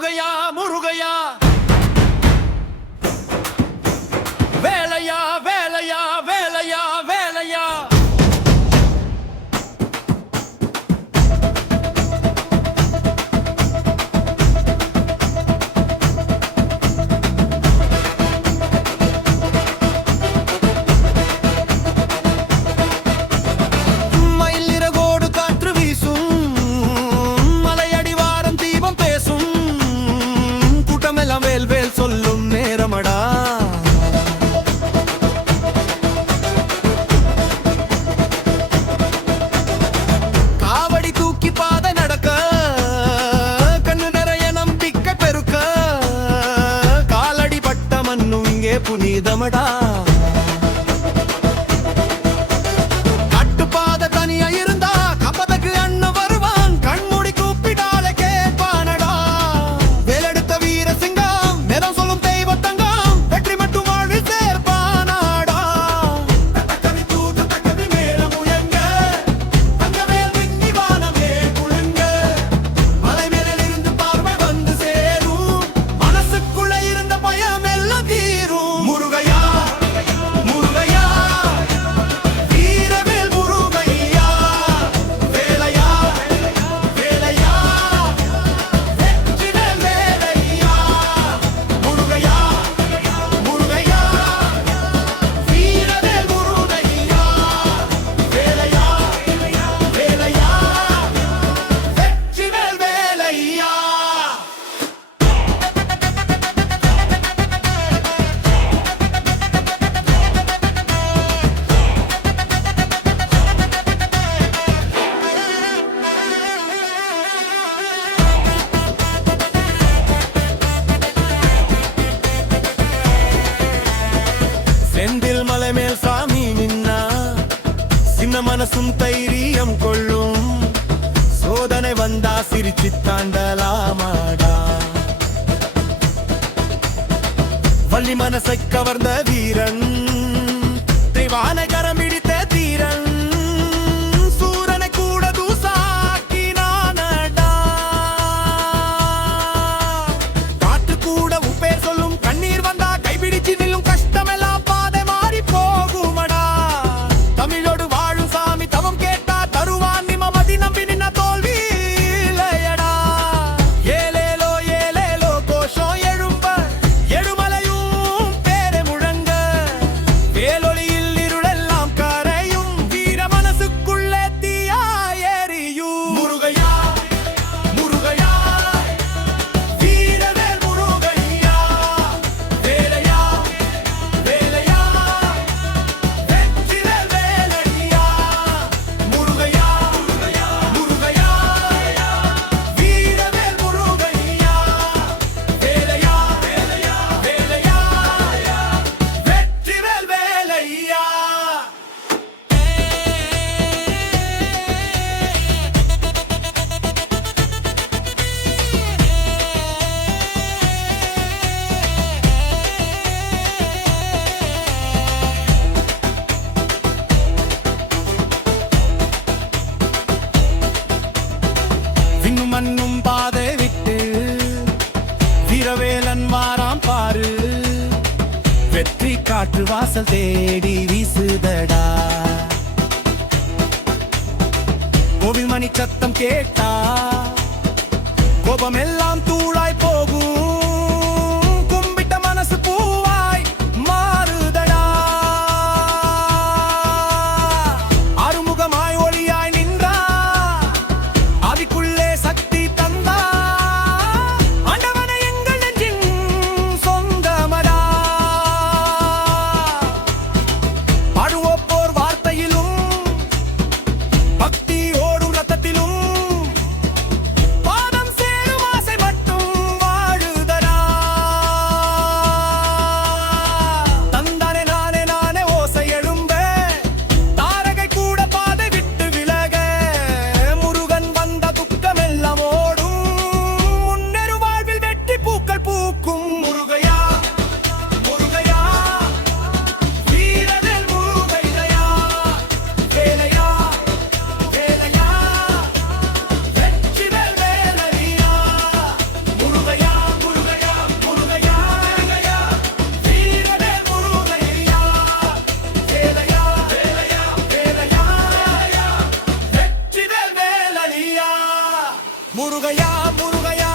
முருகையா முருகையா வேலையா வேலையா வேலையா வேலையா சொல்லும் நேரமடா காவடி தூக்கி பாதை நடக்க கண்ணு நிறைய நம்பிக்கை பெருக்க காலடி பட்ட மண்ணு இங்கே புனிதமடா கட்டுப்பாத தனியா இருந்தா கப்பதற்கு அண்ணன் வருவான் கண்மூடி கூப்பிடாலே கேட்பானடா வேலெடுத்த வீர சிங்க செந்தில் மலை மேல் சாமி நின்னா சின்ன மனசும் தைரியம் கொள்ளும் சோதனை வந்தா சிரிச்சு தாண்டலாமாடா வள்ளி மனசை கவர்ந்த வீரன் தெய்வான கரம் பிடித்த தீரன் சூரனை கூட தூசாக்கினானடா காற்று கூட உப்பேர் சொல்லும் கண்ணீர் வந்தா கைபிடிச்சு நில்லும் கஷ்டமெல்லாம் மண்ணும் பாதை விட்டு வீரவேலன் வாராம் பாரு வெற்றி காற்று வாசல் தேடி வீசுதடா கோவில் மணி சத்தம் கேட்டா கோபம் எல்லாம் தூளாய் போகும் கும்பிட்ட மனசு பூவாய் மாறுதடா அறுமுகமாய் ஒளியாய் நின்றா அதுக்குள்ளே சக்தி தந்தா ஆண்டவனை எங்கள் நெஞ்சின் சொந்தமடா பாடுவோம் போர் வார்த்தையிலும் பக்தி ஓடும் ரத்தத்திலும் பாதம் சேரும் ஆசை மட்டும் முருகையா முருகையா